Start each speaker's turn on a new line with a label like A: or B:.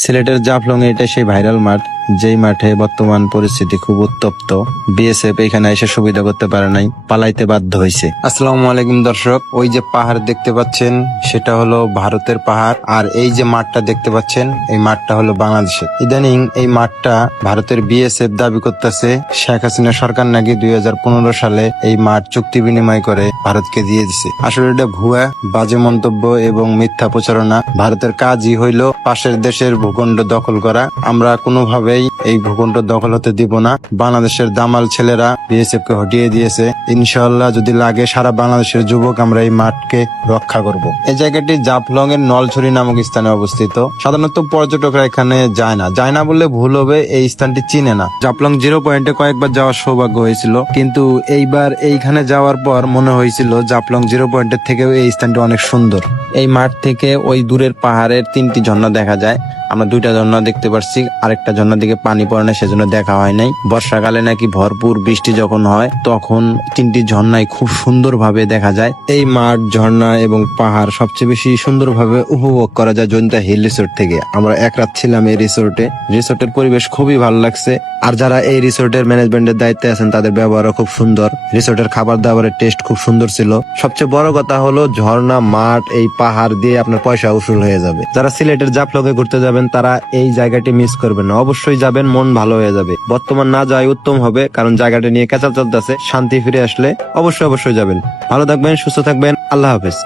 A: সিলেটের জাফলং এটা সেই ভাইরাল মাঠ, যেই মাঠে বর্তমান পরিস্থিতি খুব উত্তপ্ত। বিএসএফ এখানে এসে সুবিধা করতে পারে নাই, পালাইতে বাধ্য হয়েছে আসসালামু আলাইকুম দর্শক, ওই যে পাহাড় দেখতে পাচ্ছেন, সেটা হলো ভারতের পাহাড়, আর এই যে মাঠটা দেখতে পাচ্ছেন, এই মাঠটা হলো বাংলাদেশের। ইদানিং এই মাঠটা ভারতের বিএসএফ দাবি করতেছে, শেখ হাসিনা সরকার নাকি দুই হাজার পনেরো সালে এই মাঠ চুক্তি বিনিময় করে ভারতকে দিয়ে দিছে। আসলে এটা ভুয়া, বাজে মন্তব্য এবং মিথ্যা প্রচারণা। ভারতের কাজই হইল পাশের দেশের ভূখণ্ড দখল করা। আমরা কোনোভাবেই এই ভূখণ্ড দখল হতে দিব না। বাংলাদেশের দামাল ছেলেরা বিএসএফ কে হটিয়ে দিয়েছে। ইনশাল্লাহ যদি লাগে, সারা বাংলাদেশের যুবক আমরা এই মাঠকে রক্ষা করব। এই জায়গাটি জাফলং এর নলছড়ি নামক স্থানে অবস্থিত। সাধারণত পর্যটকরা এখানে যায় না। যায় না বললে ভুল হবে, এই স্থানটি চিনে না। জাফলং জিরো পয়েন্টে কয়েকবার যাওয়ার সৌভাগ্য হয়েছিল। কিন্তু এইবার এইখানে যাওয়ার পর মনে হয়েছিল জাফলং জিরো পয়েন্টের থেকেও এই স্থানটি অনেক সুন্দর। এই মাঠ থেকে ওই দূরের পাহাড়ের তিনটি ঝর্ণা দেখা যায়। আমরা দুইটা ঝর্ণা দেখতে পারছি, আরেকটা ঝর্ণার দিকে পানি পড়ে না সেজন্য দেখা হয় নাই। বর্ষাকালে নাকি ভরপুর বৃষ্টি যখন হয়, তখন তিনটি ঝর্ণায় খুব সুন্দরভাবে দেখা যায়। এই মাঠ, ঝর্ণা এবং পাহাড় সবচেয়ে বেশি সুন্দরভাবে উপভোগ করা যায় জয়ন্তা হিল রিসোর্ট থেকে। আমরা এক রাত ছিলাম এই রিসোর্টে। রিসোর্টের পরিবেশ খুবই ভালো লাগছে। আর যারা এই রিসোর্টের ম্যানেজমেন্টের দায়িত্বে আছেন, তাদের ব্যবহারও খুব সুন্দর। রিসোর্টের খাবার দাবারের টেস্ট খুব সুন্দর ছিল। সবচেয়ে বড় কথা হলো, ঝর্ণা, মাঠ, এই পাহাড় দিয়ে আপনার পয়সা উসুল হয়ে যাবে। যারা সিলেটের জাফলকে ঘুরতে যাবেন, তারা এই জায়গাটি মিস করবেন না। অবশ্যই যাবেন, মন ভালো হয়ে যাবে। বর্তমান না যাওয়াই উত্তম হবে, কারণ জায়গাটা নিয়ে কেঁচাল চলতেছে শান্তি ফিরে আসলে অবশ্যই অবশ্যই যাবেন। ভালো থাকবেন, সুস্থ থাকবেন, আল্লাহ হাফেজ।